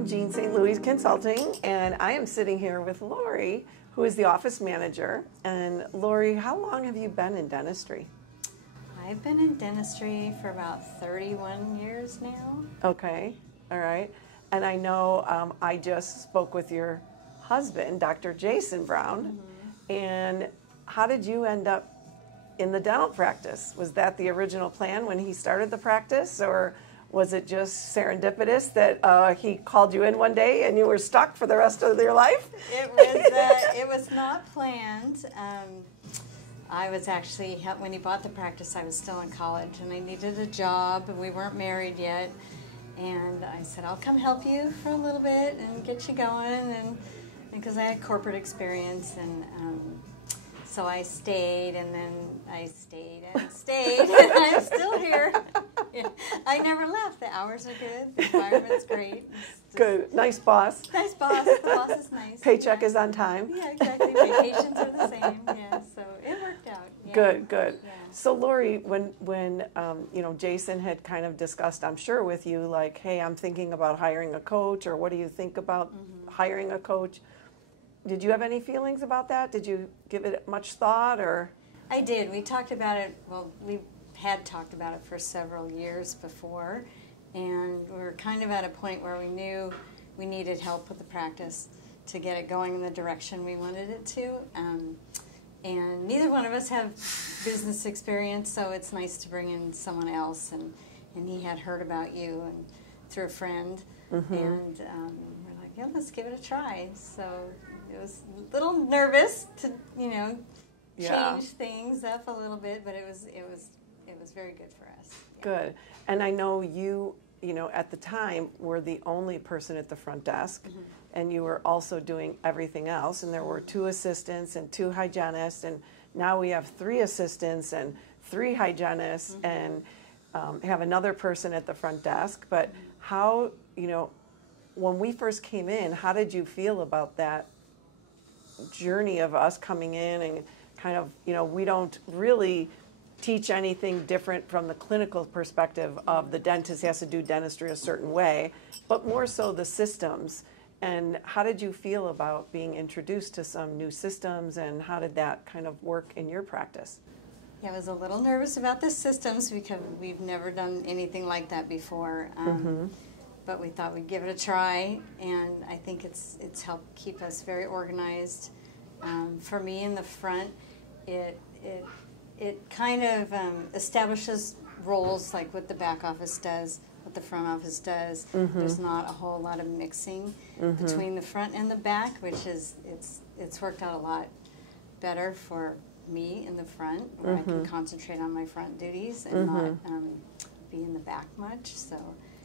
I'm Jean St. Louis Consulting, and I am sitting here with Lori, who is the office manager. And Lori, how long have you been in dentistry? I've been in dentistry for about 31 years now. Okay, all right. And I know I just spoke with your husband, Dr. Jason Brown, and how did you end up in the dental practice? Was that the original plan when he started the practice, or was it just serendipitous that he called you in one day and you were stuck for the rest of your life? It was not planned. I was actually, when he bought the practice, I was still in college and I needed a job. We weren't married yet. And I said, I'll come help you for a little bit and get you going. And because I had corporate experience, and so I stayed, and then I stayed and stayed, and I'm still here. I never left. The hours are good. The environment's great. Good. Nice boss. Nice boss. The boss is nice. Paycheck is on time. Yeah, exactly. Vacations are the same. Yeah, so it worked out. Yeah. Good, good. Yeah. So Lori, when you know, Jason had kind of discussed, I'm sure, with you, like, hey, I'm thinking about hiring a coach, or what do you think about hiring a coach? Did you have any feelings about that? Did you give it much thought, or? I did. We talked about it. Well, we had talked about it for several years before, and we were kind of at a point where we knew we needed help with the practice to get it going in the direction we wanted it to. And neither one of us have business experience, so it's nice to bring in someone else. And he had heard about you and through a friend, and we're like, yeah, let's give it a try. So it was a little nervous to, you know, change things up a little bit, but it was very good for us. Yeah. Good. And I know you know, at the time were the only person at the front desk, and you were also doing everything else, and there were 2 assistants and 2 hygienists, and now we have 3 assistants and 3 hygienists, and have another person at the front desk. But how, you know, when we first came in, how did you feel about that journey of us coming in and kind of, you know, we don't really teach anything different from the clinical perspective of the dentist has to do dentistry a certain way, but more so the systems. And how did you feel about being introduced to some new systems, and how did that kind of work in your practice? Yeah, I was a little nervous about the systems because we've never done anything like that before. But we thought we'd give it a try, and I think it's helped keep us very organized. For me in the front, it kind of establishes roles like what the back office does, what the front office does. There's not a whole lot of mixing between the front and the back, which is it's worked out a lot better for me in the front, where I can concentrate on my front duties and not be in the back much. So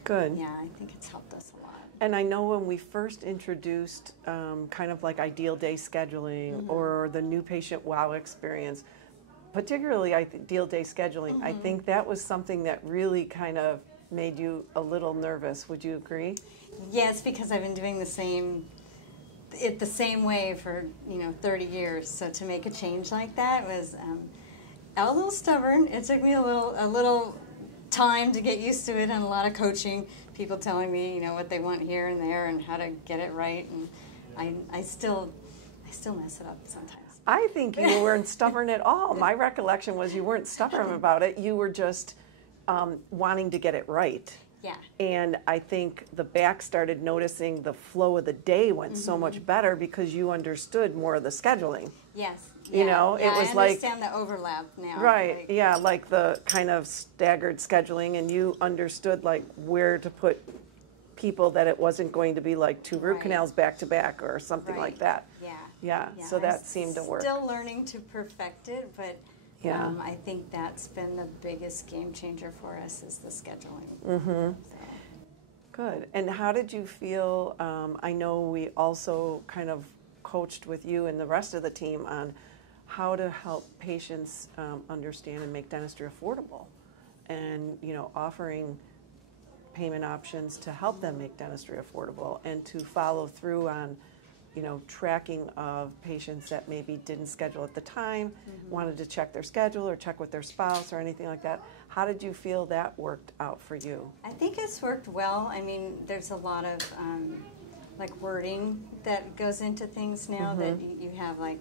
good. Yeah, I think it's helped us a lot. And I know when we first introduced kind of like ideal day scheduling or the new patient wow experience, particularly ideal day scheduling, I think that was something that really kind of made you a little nervous. Would you agree? Yes, because I've been doing the same way for 30 years. So to make a change like that was a little stubborn. It took me a little time to get used to it, and a lot of coaching, people telling me what they want here and there and how to get it right, and I still mess it up sometimes. I think you weren't stubborn at all. My recollection was you weren't stubborn about it. You were just wanting to get it right. Yeah. And I think the back started noticing the flow of the day went so much better because you understood more of the scheduling. Yes. Yeah. You know, yeah, it was I like understand the overlap now. Right. Yeah, like the kind of staggered scheduling, and you understood like where to put people, that it wasn't going to be like 2 root canals back to back or something like that. Yeah. Yeah. So that seemed to work. Still learning to perfect it, but yeah. I think that's been the biggest game changer for us, is the scheduling. So. Good. And how did you feel? I know we also kind of coached with you and the rest of the team on how to help patients understand and make dentistry affordable, and offering payment options to help them make dentistry affordable, and to follow through on you know, tracking of patients that maybe didn't schedule at the time, wanted to check their schedule or check with their spouse or anything like that. How did you feel that worked out for you? I think it's worked well. I mean, there's a lot of like wording that goes into things now that you have, like,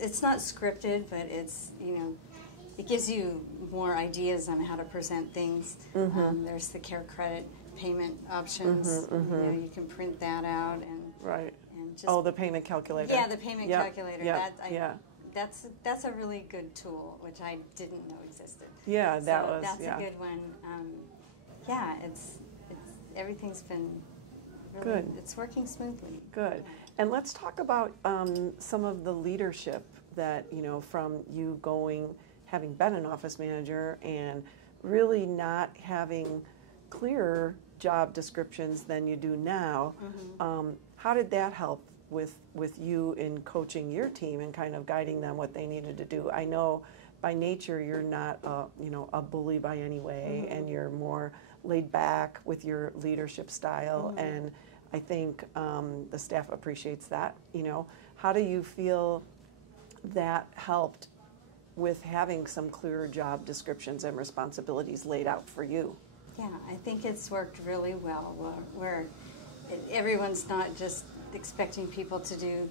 it's not scripted, but it's, you know, it gives you more ideas on how to present things. There's the care credit payment options. You know, you can print that out and just, the payment calculator. Yeah, the payment calculator. Yeah. That's a really good tool, which I didn't know existed. Yeah, that's a good one. Yeah, it's everything's been really good. It's working smoothly. Good. And let's talk about some of the leadership that, you know, from you having been an office manager and really not having clearer job descriptions than you do now. How did that help with you in coaching your team and kind of guiding them what they needed to do? I know by nature you're not you know, a bully by any way, and you're more laid back with your leadership style, and I think the staff appreciates that. You know, how do you feel that helped with having some clearer job descriptions and responsibilities laid out for you? Yeah, I think it's worked really well, where everyone's not just expecting people to do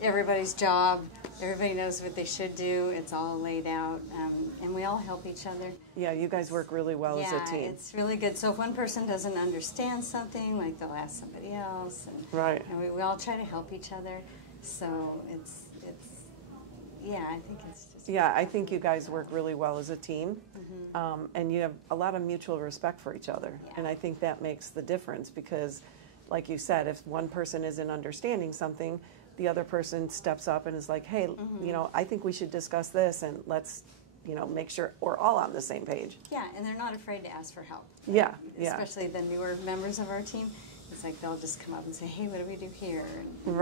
everybody's job. Everybody knows what they should do. It's all laid out, and we all help each other. Yeah, you guys work really well as a team. Yeah, it's really good. So if one person doesn't understand something, like, they'll ask somebody else, and we all try to help each other. So it's yeah, I think it's just. Yeah, I think you guys work really well as a team, and you have a lot of mutual respect for each other, and I think that makes the difference because, like you said, if one person isn't understanding something, the other person steps up and is like, hey, you know, I think we should discuss this, and let's, you know, make sure we're all on the same page. Yeah, and they're not afraid to ask for help. Yeah, Especially the newer members of our team. It's like they'll just come up and say, hey, what do we do here? And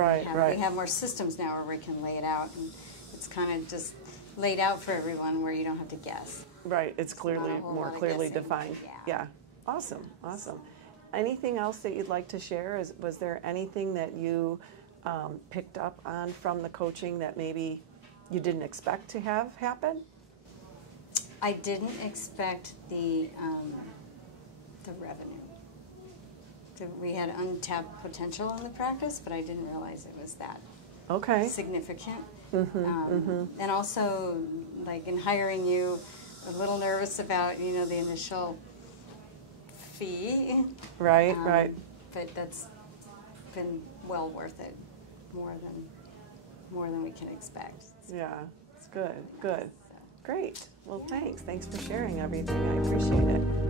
we have more systems now where we can lay it out, and it's kind of just laid out for everyone where you don't have to guess. Right, it's clearly more clearly defined. Yeah, awesome. Anything else that you'd like to share? Was there anything that you picked up on from the coaching that maybe you didn't expect to have happen? I didn't expect the revenue. We had untapped potential in the practice, but I didn't realize it was that significant. And also, like, in hiring you, a little nervous about, you know, the initial fee. Right. But that's been well worth it, more than we can expect. Yeah, it's good. Great. Well, thanks for sharing everything. I appreciate it.